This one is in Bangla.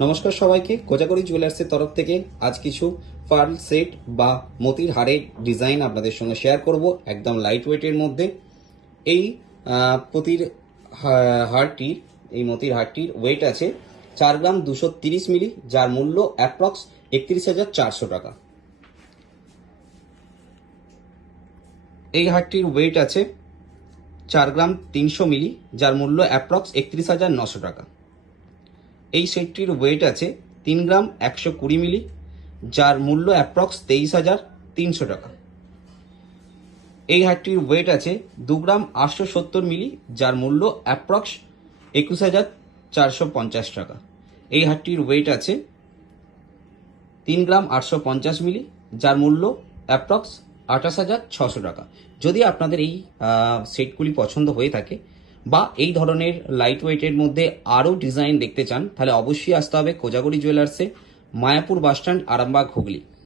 নমস্কার সবাইকে, কোজাগরি জুয়েলার্সের তরফ থেকে আজ কিছু পার্ল সেট বা মতির হারের ডিজাইন আপনাদের সঙ্গে শেয়ার করব, একদম লাইট ওয়েটের মধ্যে। এই পুঁতির হারটির এই মতির হারটির ওয়েট আছে 4 গ্রাম 230 মিলি, যার মূল্য অ্যাপ্রক্স 31,400 টাকা। এই হারটির ওয়েট আছে 4 গ্রাম 300 মিলি, যার মূল্য অ্যাপ্রক্স 31,900 টাকা। এই সেটটির ওয়েট আছে 3 গ্রাম 120 মিলি, যার মূল্য অ্যাপ্রক্স 23,300 টাকা। এই হারটির ওয়েট আছে 2 গ্রাম 870 মিলি, যার মূল্য অ্যাপ্রক্স 21,450 টাকা। এই হারটির ওয়েট আছে 3 গ্রাম 850 মিলি, যার মূল্য অ্যাপ্রক্স 28,600 টাকা। যদি আপনাদের এই সেটগুলি পছন্দ হয়ে থাকে বা এই ধরনের লাইট ওয়েটের মধ্যে আরও ডিজাইন দেখতে চান, তাহলে অবশ্যই আসতে হবে কোজাগরি জুয়েলার্সে, মায়াপুর বাসস্ট্যান্ড, আরামবাগ, হুগলি।